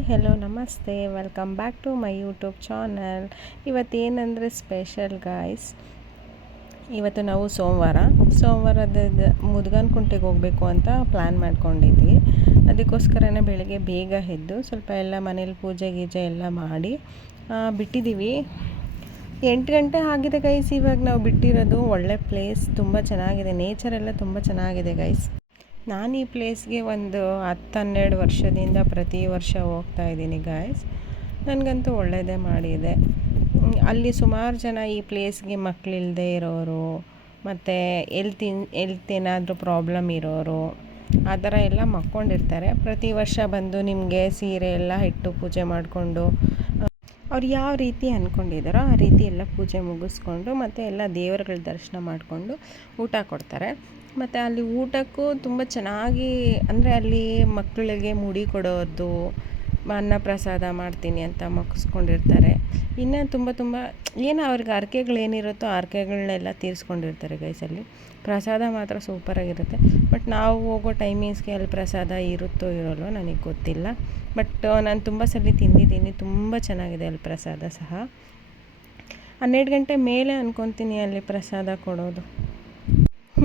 Hi hello ನಮಸ್ತೆ, welcome back to my YouTube channel. ಇವತ್ತೇನೆಂದರೆ special guys. ಇವತ್ತು ನಾವು ಸೋಮವಾರದ ಮುದ್ಗನ್ ಕುಂಟೆಗೆ ಹೋಗಬೇಕು ಅಂತ ಪ್ಲ್ಯಾನ್ ಮಾಡ್ಕೊಂಡಿದ್ವಿ. ಅದಕ್ಕೋಸ್ಕರನೇ ಬೆಳಗ್ಗೆ ಬೇಗ ಎದ್ದು ಸ್ವಲ್ಪ ಎಲ್ಲ ಮನೇಲಿ ಪೂಜೆ ಗೀಜೆ ಎಲ್ಲ ಮಾಡಿ ಬಿಟ್ಟಿದ್ದೀವಿ. 8 ಗಂಟೆ ಆಗಿದೆ ಗೈಸ್. ಇವಾಗ ನಾವು ಬಿಟ್ಟಿರೋದು ಒಳ್ಳೆ ಪ್ಲೇಸ್, ತುಂಬ ಚೆನ್ನಾಗಿದೆ, ನೇಚರ್ ಎಲ್ಲ ತುಂಬ ಚೆನ್ನಾಗಿದೆ ಗೈಸ್. ನಾನು ಈ ಪ್ಲೇಸ್ಗೆ ಒಂದು 10-12 ವರ್ಷದಿಂದ ಪ್ರತಿ ವರ್ಷ ಹೋಗ್ತಾ ಇದ್ದೀನಿ ಗಾಯ್ಸ್. ನನಗಂತೂ ಒಳ್ಳೆಯದೇ ಮಾಡಿದೆ. ಅಲ್ಲಿ ಸುಮಾರು ಜನ ಈ ಪ್ಲೇಸ್ಗೆ ಮಕ್ಕಳಿಲ್ಲದೆ ಇರೋರು, ಮತ್ತು ಎಲ್ತ್ ಏನಾದರೂ ಪ್ರಾಬ್ಲಮ್ ಇರೋರು ಆ ಥರ ಎಲ್ಲ ಮಕ್ಕೊಂಡಿರ್ತಾರೆ. ಪ್ರತಿ ವರ್ಷ ಬಂದು ನಿಮಗೆ ಸೀರೆ ಎಲ್ಲ ಇಟ್ಟು ಪೂಜೆ ಮಾಡಿಕೊಂಡು ಅವ್ರು ಯಾವ ರೀತಿ ಅಂದ್ಕೊಂಡಿದ್ದಾರೋ ಆ ರೀತಿ ಎಲ್ಲ ಪೂಜೆ ಮುಗಿಸ್ಕೊಂಡು ಮತ್ತು ಎಲ್ಲ ದೇವರುಗಳ ದರ್ಶನ ಮಾಡಿಕೊಂಡು ಊಟ ಕೊಡ್ತಾರೆ. ಮತ್ತು ಅಲ್ಲಿ ಊಟಕ್ಕೂ ತುಂಬ ಚೆನ್ನಾಗಿ, ಅಂದರೆ ಅಲ್ಲಿ ಮಕ್ಕಳಿಗೆ ಮುಡಿ ಕೊಡೋದು, ಅನ್ನ ಪ್ರಸಾದ ಮಾಡ್ತೀನಿ ಅಂತ ಮುಗಿಸ್ಕೊಂಡಿರ್ತಾರೆ. ಇನ್ನು ತುಂಬ ಏನು ಅವ್ರಿಗೆ ಹರಕೆಗಳೇನಿರುತ್ತೋ ಹರಕೆಗಳನ್ನೆಲ್ಲ ತೀರಿಸ್ಕೊಂಡಿರ್ತಾರೆ ಗೈಸಲ್ಲಿ. ಪ್ರಸಾದ ಮಾತ್ರ ಸೂಪರಾಗಿರುತ್ತೆ. ಬಟ್ ನಾವು ಹೋಗೋ ಟೈಮಿಂಗ್ಸ್ಗೆ ಅಲ್ಲಿ ಪ್ರಸಾದ ಇರುತ್ತೋ ಇರೋಲ್ವೋ ನನಗೆ ಗೊತ್ತಿಲ್ಲ. ಬಟ್ ನಾನು ತುಂಬ ಸಲ ತಿಂದಿದ್ದೀನಿ, ತುಂಬ ಚೆನ್ನಾಗಿದೆ ಅಲ್ಲಿ ಪ್ರಸಾದ ಸಹ. 12 ಗಂಟೆ ಮೇಲೆ ಅಂದ್ಕೊತೀನಿ ಅಲ್ಲಿ ಪ್ರಸಾದ ಕೊಡೋದು.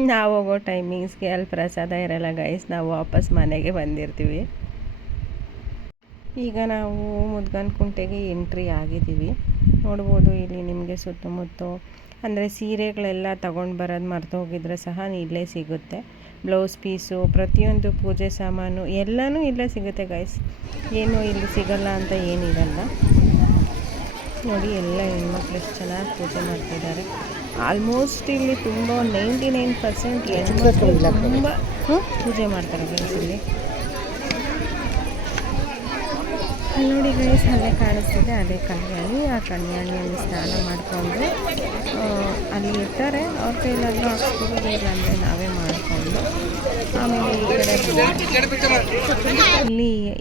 ನಾವು ಹೋಗೋ ಟೈಮಿಂಗ್ಸ್ಗೆ ಅಲ್ಲಿ ಪ್ರಸಾದ ಇರಲ್ಲ ಗೈಸ್, ನಾವು ವಾಪಸ್ ಮನೆಗೆ ಬಂದಿರ್ತೀವಿ. ಈಗ ನಾವು ಮುದ್ಗನ್ ಕುಂಟೆಗೆ ಎಂಟ್ರಿ ಆಗಿದ್ದೀವಿ. ನೋಡ್ಬೋದು ಇಲ್ಲಿ ನಿಮಗೆ ಸುತ್ತಮುತ್ತ, ಅಂದರೆ ಸೀರೆಗಳೆಲ್ಲ ತೊಗೊಂಡು ಬರೋದು ಮರ್ತು ಹೋಗಿದ್ರೆ ಸಹ ಇಲ್ಲೇ ಸಿಗುತ್ತೆ. ಬ್ಲೌಸ್ ಪೀಸು, ಪ್ರತಿಯೊಂದು ಪೂಜೆ ಸಾಮಾನು ಎಲ್ಲನೂ ಇಲ್ಲೇ ಸಿಗುತ್ತೆ ಗೈಸ್. ಏನು ಇಲ್ಲಿ ಸಿಗಲ್ಲ ಅಂತ ಏನಿರಲ್ಲ. ನೋಡಿ ಎಲ್ಲ ಹೆಣ್ಮಕ್ಳು ಎಷ್ಟು ಚೆನ್ನಾಗಿ ಪೂಜೆ ಮಾಡ್ತಿದ್ದಾರೆ. ಆಲ್ಮೋಸ್ಟ್ ಇಲ್ಲಿ ತುಂಬ 99% ಹೆಣ್ಮಕ್ಳು ತುಂಬ ಪೂಜೆ ಮಾಡ್ತಾರೆ ಗೈಸ್ ಇಲ್ಲಿ. ಅಲ್ಲಿ ನೋಡಿ ಗೈಸ್, ಅಲ್ಲೇ ಕಾಣಿಸ್ತಿದೆ ಅದೇ ಕಲ್ಯಾಣಿ. ಆ ಕಲ್ಯಾಣಿಯಲ್ಲಿ ಸ್ನಾನ ಮಾಡಿಕೊಂಡು ಅಲ್ಲಿ ಇರ್ತಾರೆ. ಅವ್ರ ಕೈಲಾದರೂ ಹಾಕ್ಸ್ಕೊಬೋದು, ಇಲ್ಲಾಂದರೆ ನಾವೇ ಮಾಡಿಕೊಂಡು ಆಮೇಲೆ ಈ ಕಡೆ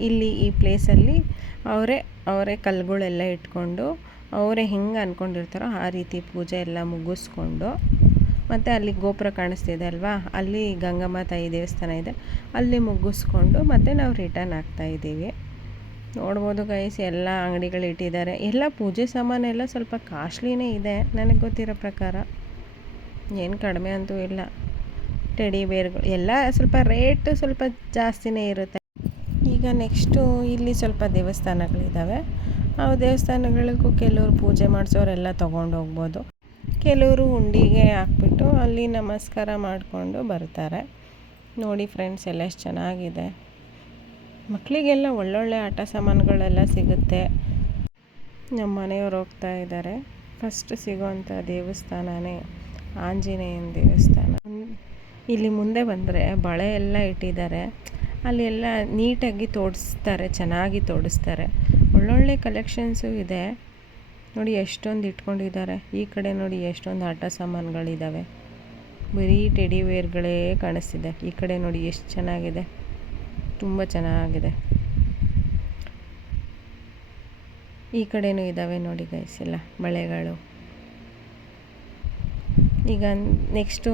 ಇಲ್ಲಿ ಈ ಪ್ಲೇಸಲ್ಲಿ ಅವರೇ ಕಲ್ಲುಗಳೆಲ್ಲ ಇಟ್ಕೊಂಡು ಅವರೇ ಹೆಂಗೆ ಅಂದ್ಕೊಂಡಿರ್ತಾರೋ ಆ ರೀತಿ ಪೂಜೆ ಎಲ್ಲ ಮುಗಿಸ್ಕೊಂಡು, ಮತ್ತು ಅಲ್ಲಿ ಗೋಪುರ ಕಾಣಿಸ್ತಿದೆ ಅಲ್ವಾ, ಅಲ್ಲಿ ಗಂಗಮ್ಮ ತಾಯಿ ದೇವಸ್ಥಾನ ಇದೆ, ಅಲ್ಲಿ ಮುಗಿಸ್ಕೊಂಡು ಮತ್ತು ನಾವು ರಿಟರ್ನ್ ಆಗ್ತಾಯಿದ್ದೀವಿ. ನೋಡ್ಬೋದು ಗೈಸ್, ಎಲ್ಲ ಅಂಗಡಿಗಳು ಇಟ್ಟಿದ್ದಾರೆ. ಎಲ್ಲ ಪೂಜೆ ಸಾಮಾನೆಲ್ಲ ಸ್ವಲ್ಪ ಕಾಸ್ಟ್ಲಿನೇ ಇದೆ ನನಗೆ ಗೊತ್ತಿರೋ ಪ್ರಕಾರ, ಏನು ಕಡಿಮೆ ಅಂತೂ ಇಲ್ಲ. ಟೆಡಿ ಬೇರ್ಗಳು ಎಲ್ಲ ಸ್ವಲ್ಪ ರೇಟ್ ಸ್ವಲ್ಪ ಜಾಸ್ತಿನೇ ಇರುತ್ತೆ. ಈಗ ನೆಕ್ಸ್ಟು ಇಲ್ಲಿ ಸ್ವಲ್ಪ ದೇವಸ್ಥಾನಗಳಿದ್ದಾವೆ. ಆ ದೇವಸ್ಥಾನಗಳಿಗೂ ಕೆಲವರು ಪೂಜೆ ಮಾಡಿಸೋರೆಲ್ಲ ತೊಗೊಂಡು ಹೋಗ್ಬೋದು, ಕೆಲವರು ಹುಂಡಿಗೆ ಹಾಕ್ಬಿಟ್ಟು ಅಲ್ಲಿ ನಮಸ್ಕಾರ ಮಾಡಿಕೊಂಡು ಬರ್ತಾರೆ. ನೋಡಿ ಫ್ರೆಂಡ್ಸ್, ಎಲ್ಲ ಎಷ್ಟು ಚೆನ್ನಾಗಿದೆ. ಮಕ್ಕಳಿಗೆಲ್ಲ ಒಳ್ಳೊಳ್ಳೆ ಆಟ ಸಾಮಾನುಗಳೆಲ್ಲ ಸಿಗುತ್ತೆ. ನಮ್ಮ ಮನೆಯವ್ರು ಹೋಗ್ತಾ ಇದ್ದಾರೆ. ಫಸ್ಟ್ ಸಿಗೋವಂಥ ದೇವಸ್ಥಾನನೇ ಆಂಜನೇಯನ ದೇವಸ್ಥಾನ. ಇಲ್ಲಿ ಮುಂದೆ ಬಂದರೆ ಬಳೆ ಎಲ್ಲ ಇಟ್ಟಿದ್ದಾರೆ. ಅಲ್ಲಿ ಎಲ್ಲ ನೀಟಾಗಿ ತೋಡಿಸ್ತಾರೆ, ಚೆನ್ನಾಗಿ ತೋಡಿಸ್ತಾರೆ. ಒಳ್ಳೊಳ್ಳೆ ಕಲೆಕ್ಷನ್ಸು ಇದೆ. ನೋಡಿ ಎಷ್ಟೊಂದು ಇಟ್ಕೊಂಡಿದ್ದಾರೆ. ಈ ಕಡೆ ನೋಡಿ ಎಷ್ಟೊಂದು ಆಟ ಸಾಮಾನುಗಳಿದ್ದಾವೆ. ಬರೀ ಟೆಡಿ ವೇರ್ಗಳೇ ಕಾಣಿಸ್ತಿದೆ. ಈ ಕಡೆ ನೋಡಿ ಎಷ್ಟು ಚೆನ್ನಾಗಿದೆ, ತುಂಬ ಚೆನ್ನಾಗಿದೆ. ಈ ಕಡೆನೂ ಇದ್ದಾವೆ ನೋಡಿ ಗೈಸ್ ಎಲ್ಲ ಬಳೆಗಳು. ಈಗ ನೆಕ್ಸ್ಟು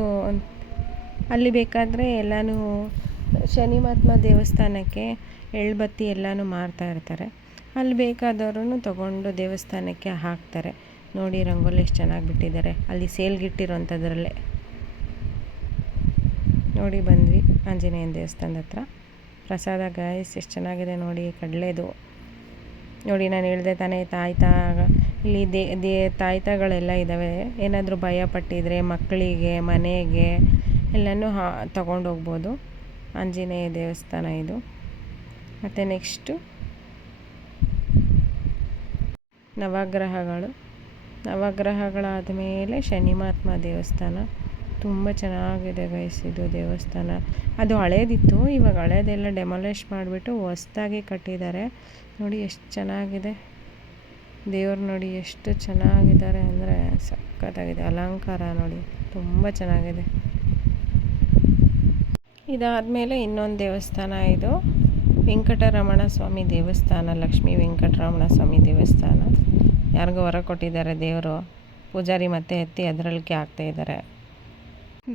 ಅಲ್ಲಿ ಬೇಕಾದರೆ ಎಲ್ಲನೂ ಶನಿ ಮಹಾತ್ಮ ದೇವಸ್ಥಾನಕ್ಕೆ ಎಳ್ಬತ್ತಿ ಎಲ್ಲನೂ ಮಾರ್ತಾ ಇರ್ತಾರೆ. ಅಲ್ಲಿ ಬೇಕಾದವರು ತೊಗೊಂಡು ದೇವಸ್ಥಾನಕ್ಕೆ ಹಾಕ್ತಾರೆ. ನೋಡಿ ರಂಗೋಲಿ ಎಷ್ಟು ಚೆನ್ನಾಗಿ ಬಿಟ್ಟಿದ್ದಾರೆ. ಅಲ್ಲಿ ಸೇಲ್ಗಿಟ್ಟಿರೋಂಥದ್ರಲ್ಲೇ ನೋಡಿ ಬಂದ್ವಿ ಆಂಜನೇಯನ ದೇವಸ್ಥಾನದ ಹತ್ರ. ಪ್ರಸಾದ ಗಾಯ್ಸ್ ಎಷ್ಟು ಚೆನ್ನಾಗಿದೆ ನೋಡಿ, ಕಡಲೆದು. ನೋಡಿ ನಾನು ಹೇಳಿದೆ ತಾನೇ, ಇಲ್ಲಿ ತಾಯ್ತಗಳೆಲ್ಲ ಇದ್ದಾವೆ. ಏನಾದರೂ ಭಯ ಪಟ್ಟಿದ್ರೆ ಮಕ್ಕಳಿಗೆ, ಮನೆಗೆ ಎಲ್ಲನೂ ತಗೊಂಡೋಗ್ಬೋದು. ಆಂಜನೇಯ ದೇವಸ್ಥಾನ ಇದು. ಮತ್ತು ನೆಕ್ಸ್ಟು ನವಗ್ರಹಗಳಾದ ಮೇಲೆ ಶನಿ ಮಹಾತ್ಮ ದೇವಸ್ಥಾನ. ತುಂಬ ಚೆನ್ನಾಗಿದೆ ಗೈಸ್ ಇದು ದೇವಸ್ಥಾನ. ಅದು ಹಳೇದಿತ್ತು, ಇವಾಗ ಹಳೇದೆಲ್ಲ ಡೆಮಾಲಿಷ್ ಮಾಡಿಬಿಟ್ಟು ಹೊಸ್ದಾಗಿ ಕಟ್ಟಿದ್ದಾರೆ. ನೋಡಿ ಎಷ್ಟು ಚೆನ್ನಾಗಿದೆ. ದೇವ್ರು ನೋಡಿ ಎಷ್ಟು ಚೆನ್ನಾಗಿದ್ದಾರೆ ಅಂದರೆ ಸಖತ್ತಾಗಿದೆ. ಅಲಂಕಾರ ನೋಡಿ ತುಂಬ ಚೆನ್ನಾಗಿದೆ. ಇದಾದಮೇಲೆ ಇನ್ನೊಂದು ದೇವಸ್ಥಾನ, ಇದು ವೆಂಕಟರಮಣ ಸ್ವಾಮಿ ದೇವಸ್ಥಾನ, ಲಕ್ಷ್ಮೀ ವೆಂಕಟರಮಣ ಸ್ವಾಮಿ ದೇವಸ್ಥಾನ. ಯಾರಿಗೂ ವರ ಕೊಟ್ಟಿದ್ದಾರೆ ದೇವರು, ಪೂಜಾರಿ ಮತ್ತೆ ಎತ್ತಿ ಅದರಲ್ಲಿಗೆ ಹಾಕ್ತಾಯಿದ್ದಾರೆ.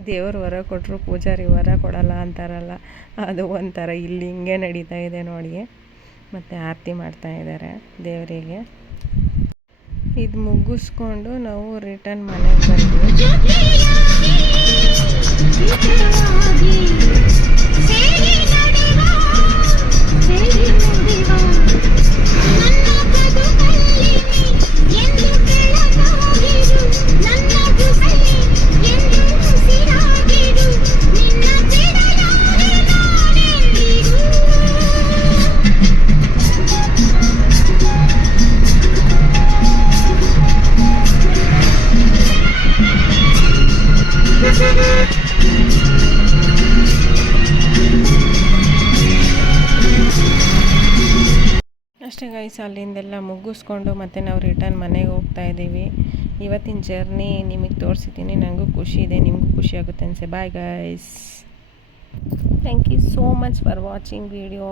ದೇವರು ವರ ಕೊಟ್ಟರು ಪೂಜಾರಿ ವರ ಕೊಡಲ್ಲ ಅಂತಾರಲ್ಲ, ಅದು ಒಂಥರ ಇಲ್ಲಿ ಹಿಂಗೆ ನಡೀತಾ ಇದೆ ನೋಡಿ. ಮತ್ತು ಆರತಿ ಮಾಡ್ತಾ ಇದ್ದಾರೆ ದೇವರಿಗೆ. ಇದು ಮುಗಿಸ್ಕೊಂಡು ನಾವು ರಿಟರ್ನ್ ಮನೆಗೆ ಬಂದ್ವಿ. ಅಷ್ಟೇ ಗೈಸ್, ಅಲ್ಲಿಂದೆಲ್ಲ ಮುಗಿಸ್ಕೊಂಡು ಮತ್ತೆ ನಾವು ರಿಟರ್ನ್ ಮನೆಗೆ ಹೋಗ್ತಾ ಇದ್ದೀವಿ. ಇವತ್ತಿನ ಜರ್ನಿ ನಿಮಗೆ ತೋರಿಸಿದ್ದೀನಿ. ನನಗೂ ಖುಷಿ ಇದೆ, ನಿಮಗೂ ಖುಷಿ ಆಗುತ್ತೆ ಅನ್ಸೆ. Bye guys, thank you so much for watching video.